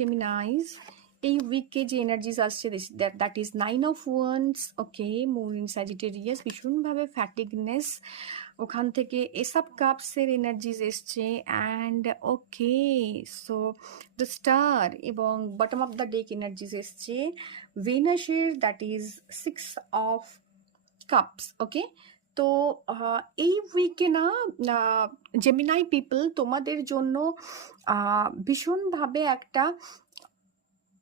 Geminis, এই উইকে যে এনার্জিস আসছে that is 9 of Wands, okay, moon in Sagittarius, ভীষণভাবে ফ্যাটিগনেস, ওখান থেকে এসব কাপসের এনার্জিস এসছে। And okay, so the star এবং bottom of the deck energies এসছে ভেনাসের, that is 6 of Cups, okay. তো এই উইকে না জেমিনাই পিপল তোমাদের জন্য ভীষণভাবে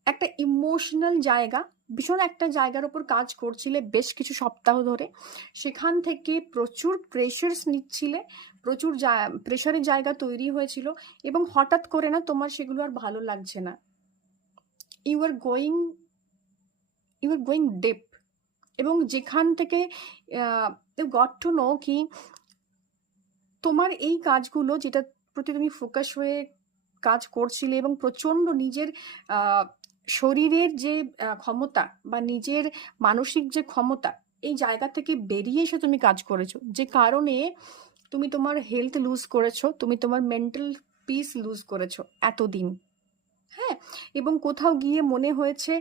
একটা ইমোশনাল জায়গা, ভীষণ একটা জায়গার ওপর কাজ করছিলে বেশ কিছু সপ্তাহ ধরে, সেখান থেকে প্রচুর প্রেশারস নিচ্ছিলে, প্রচুর প্রেশারের জায়গা তৈরি হয়েছিল, এবং হঠাৎ করে না তোমার সেগুলো আর ভালো লাগছে না। ইউ আর গোয়িং ডিপ, এবং যেখান থেকে ইউ গট টু নো কি তোমার এই কাজগুলো যেটা প্রতি তুমি ফোকাস হয়ে কাজ করছিলে, এবং প্রচণ্ড নিজের শরীরের যে ক্ষমতা বা নিজের মানসিক যে ক্ষমতা, এই জায়গা থেকে বেরিয়ে এসে তুমি কাজ করেছো, যে কারণে তুমি তোমার হেলথ লুজ করেছো, তুমি তোমার মেন্টাল পিস লুজ করেছো এতদিন। হ্যাঁ, এবং কোথাও গিয়ে মনে হয়েছে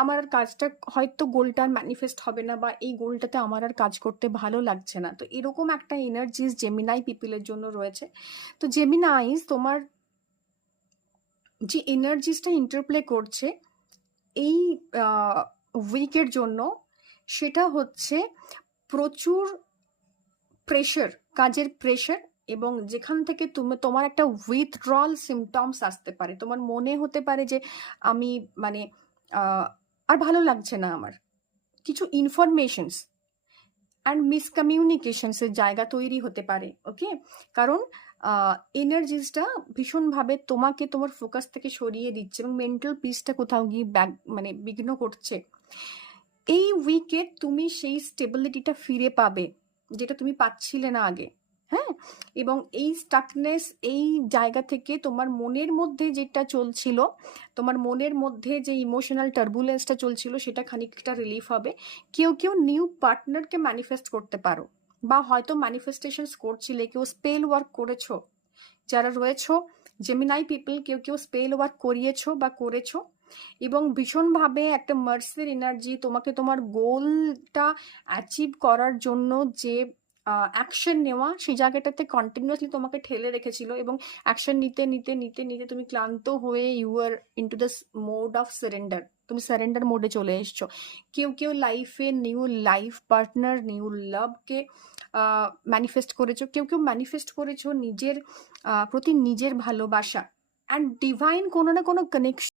আমার আর কাজটা হয়তো গোলটা ম্যানিফেস্ট হবে না, বা এই গোলটাতে আমার আর কাজ করতে ভালো লাগছে না। তো এরকম একটা এনার্জিস জেমিনাই পিপলের জন্য রয়েছে। তো জেমিনাইজ তোমার যে এনার্জিসটা ইন্টারপ্লে করছে এই উইকের জন্য, সেটা হচ্ছে প্রচুর প্রেশার, কাজের প্রেশার, এবং যেখান থেকে তোমার একটা উইথড্রল সিমটমস আসতে পারে। তোমার মনে হতে পারে যে আমি মানে আর ভালো লাগছে না আমার, কিছু ইনফরমেশনস অ্যান্ড মিসকমিউনিকেশনসের জায়গা তৈরি হতে পারে, ওকে। কারণ এনার্জিসটা ভীষণভাবে তোমাকে তোমার ফোকাস থেকে সরিয়ে দিচ্ছে, এবং মেন্টাল পিসটা কোথাও গিয়ে বিঘ্ন করছে। এই উইকে তুমি সেই স্টেবিলিটিটা ফিরে পাবে যেটা তুমি পাচ্ছিলে না আগে। হ্যাঁ, এবং এই স্টাকনেস, এই জায়গা থেকে তোমার মনের মধ্যে যেটা চলছিল, তোমার মনের মধ্যে যে ইমোশনাল টার্বুলেন্সটা চলছিল, সেটা খানিকটা রিলিফ হবে। কেউ নিউ পার্টনারকে ম্যানিফেস্ট করতে পারো, বা হয়তো ম্যানিফেস্টেশনস করছিলে, কেউ স্পেল ওয়ার্ক করেছো, যারা রয়েছো জেমিনাই পিপল, কেউ স্পেল ওয়ার্ক করিয়েছো বা করেছো, এবং ভীষণভাবে একটা মার্সের এনার্জি তোমাকে তোমার গোলটা অ্যাচিভ করার জন্য যে অ্যাকশন নেওয়া, সেই জায়গাটাতে কন্টিনিউয়াসলি তোমাকে ঠেলে রেখেছিল, এবং অ্যাকশন নিতে নিতে নিতে নিতে তুমি ক্লান্ত হয়ে you are into the mode of surrender, তুমি সারেন্ডার মোডে চলে এসছো। কেউ লাইফে নিউ লাইফ পার্টনার, নিউ লাভকে ম্যানিফেস্ট করেছো, কেউ ম্যানিফেস্ট করেছো নিজের প্রতি নিজের ভালোবাসা, অ্যান্ড ডিভাইন কোনো না কোনো কানেকশন